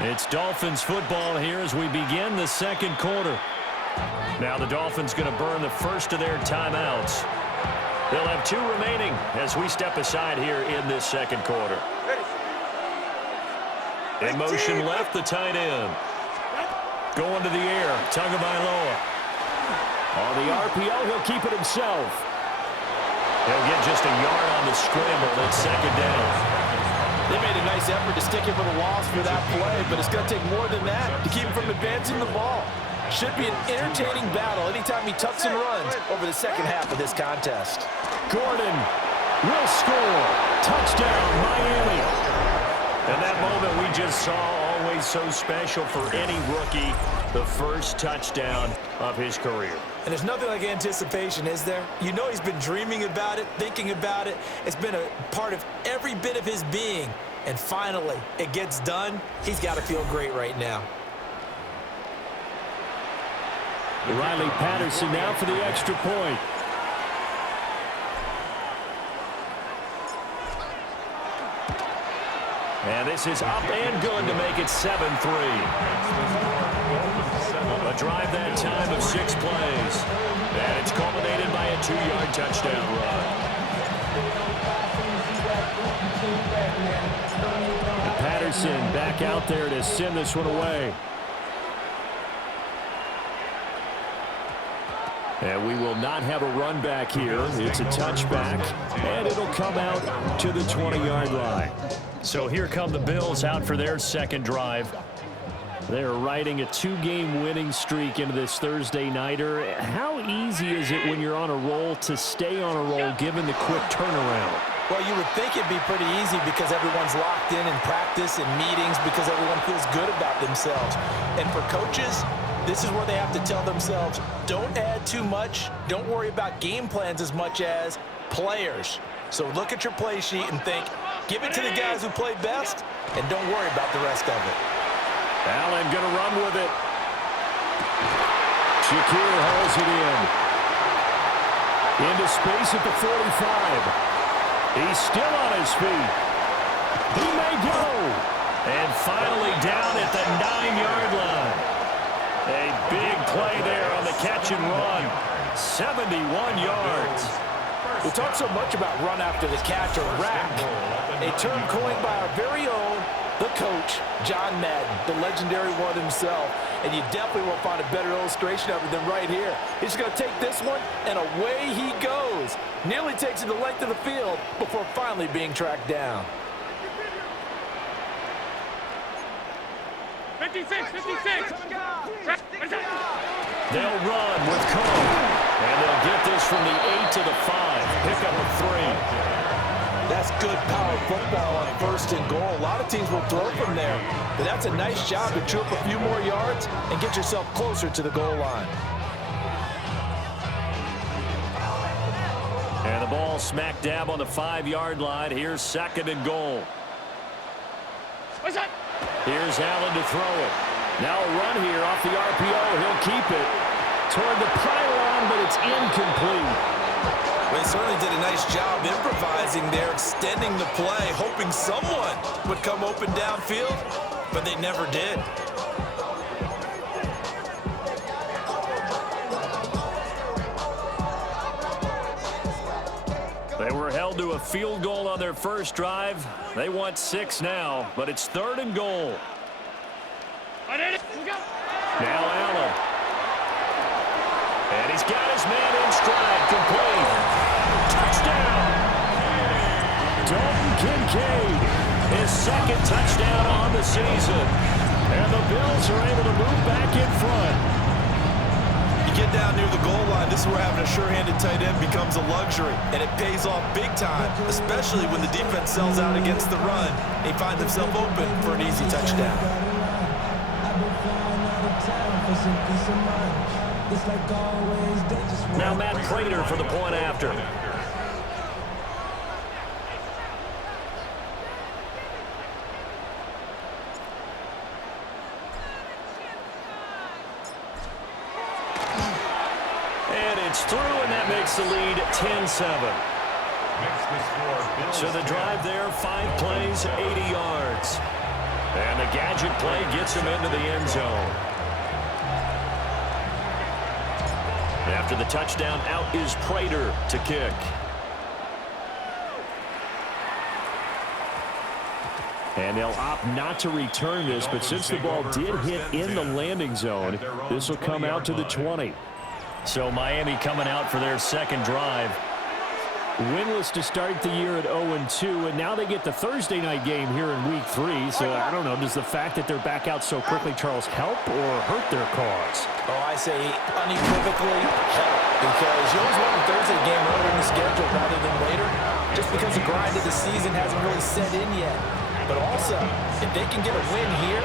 It's Dolphins football here as we begin the second quarter. Now the Dolphins going to burn the first of their timeouts. They'll have 2 remaining as we step aside here in this second quarter. In motion left, the tight end. Going to the air, Tagovailoa. On the RPO, he'll keep it himself. He'll get just a yard on the scramble. It's second down. They made a nice effort to stick him with a loss for that play, but it's going to take more than that to keep him from advancing the ball. Should be an entertaining battle anytime he tucks and runs over the second half of this contest. Gordon will score. Touchdown, Miami. And that moment we just saw, always so special for any rookie, the first touchdown of his career. And there's nothing like anticipation, is there? You know he's been dreaming about it, thinking about it. It's been a part of every bit of his being. And finally, it gets done. He's got to feel great right now. Riley Patterson now for the extra point. And this is up and good to make it 7-3. A drive that time of 6 plays. And it's culminated by a 2-yard touchdown run. And Patterson back out there to send this one away. And we will not have a run back here. It's a touchback, and it'll come out to the 20-yard line. So here come the Bills out for their second drive. They're riding a 2-game winning streak into this Thursday nighter. How easy is it when you're on a roll to stay on a roll given the quick turnaround? Well, you would think it'd be pretty easy because everyone's locked in practice and meetings because everyone feels good about themselves. And for coaches, this is where they have to tell themselves, don't add too much. Don't worry about game plans as much as players. So look at your play sheet and think, give it to the guys who play best, and don't worry about the rest of it. Allen going to run with it. Shakir hauls it in. Into space at the 45. He's still on his feet. He may go. And finally down at the 9-yard line. A big play there on the catch and run. 71 yards. We talk so much about run after the catch or rack, a term coined by our very own, the coach, John Madden, the legendary one himself. And you definitely won't find a better illustration of it than right here. He's going to take this one, and away he goes. Nearly takes it the length of the field before finally being tracked down. 56. They'll run with Cole. And they'll get this from the 8 to the 5. Pick up a 3. That's good power football on 1st and goal. A lot of teams will throw from there. But that's a nice job to chew up a few more yards and get yourself closer to the goal line. And the ball smack dab on the 5-yard line. Here's 2nd and goal. What's that? Here's Allen to throw it. Now a run here off the RPO. He'll keep it toward the pylon, but it's incomplete. They certainly did a nice job improvising there, extending the play, hoping someone would come open downfield, but they never did. They were held to a field goal on their first drive. They want 6 now, but it's 3rd and goal. Now Allen. And he's got his man in stride, complete. Touchdown! Dalton Kincaid, his 2nd touchdown on the season. And the Bills are able to move back in front. You get down near the goal line, this is where having a sure-handed tight end becomes a luxury. And it pays off big time, especially when the defense sells out against the run. And he finds himself open for an easy touchdown. Now Matt Prater for the point after. And it's through, and that makes the lead 10-7. So the drive there, 5 plays, 80 yards. And the gadget play gets him into the end zone. After the touchdown, out is Prater to kick. And they'll opt not to return this, but since the ball did hit in the landing zone, this will come out to the 20. So Miami coming out for their second drive. Winless to start the year at 0-2, and now they get the Thursday night game here in Week 3. So I don't know, does the fact that they're back out so quickly, Charles, help or hurt their cause? Oh, I say unequivocally help, because you always want the Thursday game earlier in the schedule rather than later, just because the grind of the season hasn't really set in yet. But also, if they can get a win here,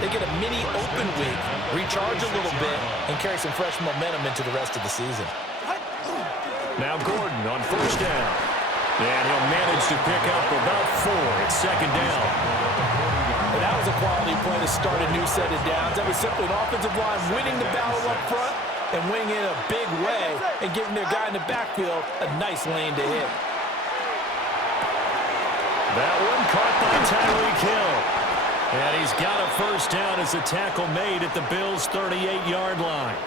they get a mini open week, recharge a little bit, and carry some fresh momentum into the rest of the season. Now Gordon on first down. And he'll manage to pick up about 4 at second down. And that was a quality play to start a new set of downs. That was simply an offensive line winning the battle up front and winning in a big way and giving their guy in the backfield a nice lane to hit. That one caught by Tyreek Hill. And he's got a first down as a tackle made at the Bills' 38-yard line.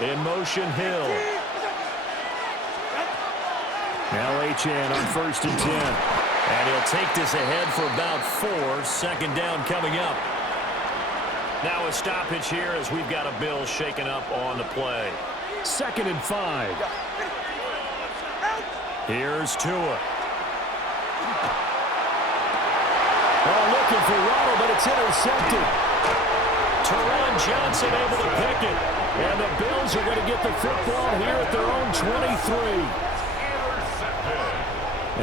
In motion, Hill. Now Achane on first and 10. And he'll take this ahead for about 4. Second down coming up. Now a stoppage here as we've got a Bills shaken up on the play. 2nd and 5. Here's Tua. Oh, looking for Waddle, but it's intercepted. Teron Johnson able to pick it. And the Bills are going to get the football here at their own 23.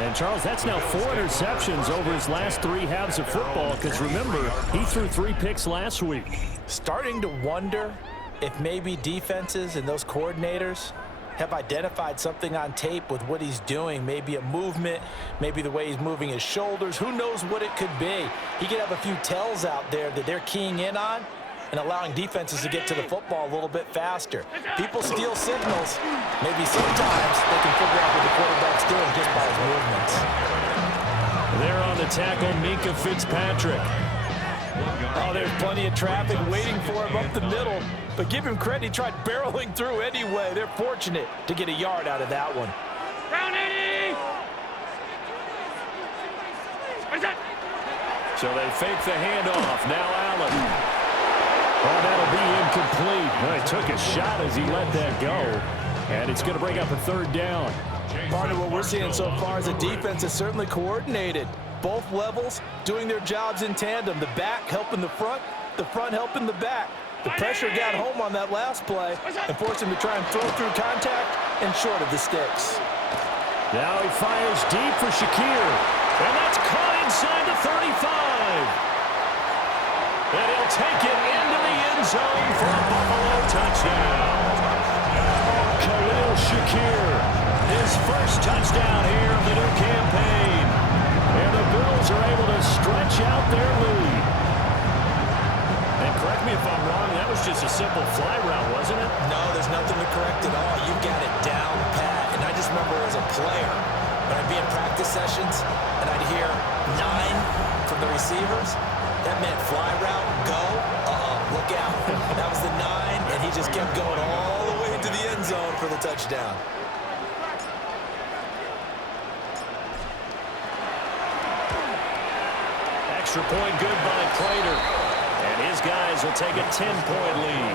And, Charles, that's now 4 interceptions over his last 3 halves of football because, remember, he threw 3 picks last week. Starting to wonder if maybe defenses and those coordinators have identified something on tape with what he's doing. Maybe a movement, maybe the way he's moving his shoulders. Who knows what it could be? He could have a few tells out there that they're keying in on and allowing defenses to get to the football a little bit faster. People steal signals. Maybe sometimes they can figure out what the quarterback's doing just by his movements. There on the tackle, Minkah Fitzpatrick. Oh, there's plenty of traffic waiting for him up the middle. But give him credit, he tried barreling through anyway. They're fortunate to get a yard out of that one. Round 80! What is that? So they fake the handoff. Now Allen. Oh, that'll be incomplete. Well, he took a shot as he let that go. And it's going to bring up a 3rd down. Part of what we're seeing so far is the defense is certainly coordinated. Both levels doing their jobs in tandem. The back helping the front helping the back. The pressure got home on that last play and forced him to try and throw through contact and short of the sticks. Now he fires deep for Shakir. And that's caught inside the 35. And he'll take it into the end zone for a Buffalo touchdown. Khalil Shakir, his first touchdown here of the new campaign. And the Bills are able to stretch out their lead. And correct me if I'm wrong, that was just a simple fly route, wasn't it? No, there's nothing to correct at all. You've got it down pat. And I just remember as a player, when I'd be in practice sessions and I'd hear 9 from the receivers, that meant fly route, go, look out. That was the 9, and he just kept going all the way into the end zone for the touchdown. Extra point good by Prater. And his guys will take a 10-point lead.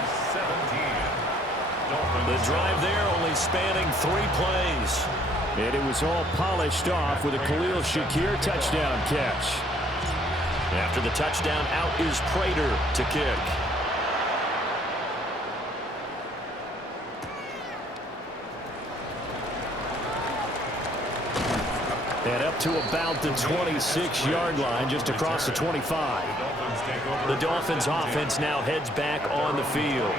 The drive there only spanning 3 plays. And it was all polished off with a Khalil Shakir touchdown catch. After the touchdown, out is Prater to kick. And up to about the 26-yard line, just across the 25. The Dolphins offense now heads back on the field.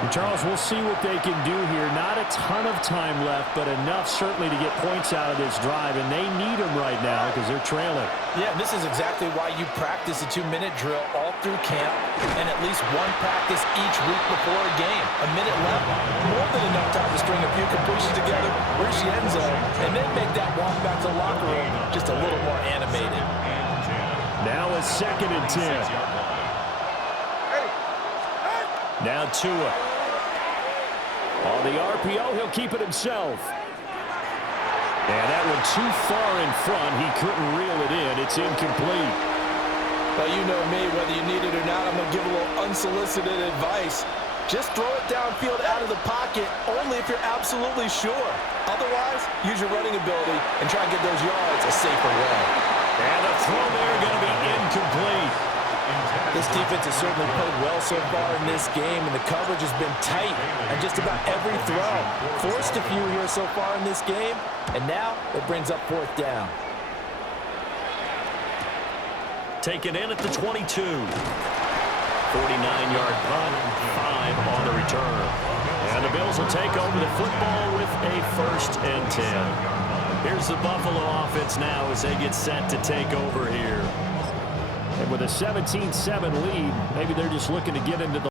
And Charles, we'll see what they can do here. Not a ton of time left, but enough certainly to get points out of this drive, and they need them right now because they're trailing. Yeah, and this is exactly why you practice a 2-minute drill all through camp and at least one practice each week before a game. A minute left, more than enough time to string a few completions together, reach the end zone, and then make that walk back to the locker room just a little more animated. Now a 2nd and 10. Now Tua. On the RPO, he'll keep it himself. And that one too far in front. He couldn't reel it in. It's incomplete. Well, you know me, whether you need it or not, I'm going to give a little unsolicited advice. Just throw it downfield out of the pocket, only if you're absolutely sure. Otherwise, use your running ability and try and get those yards a safer way. And the throw there going to be incomplete. This defense has certainly played well so far in this game, and the coverage has been tight on just about every throw. Forced a few here so far in this game, and now it brings up 4th down. Taken in at the 22. 49-yard punt, 5 on the return. And the Bills will take over the football with a 1st and 10. Here's the Buffalo offense now as they get set to take over here. And with a 17-7 lead, maybe they're just looking to get into the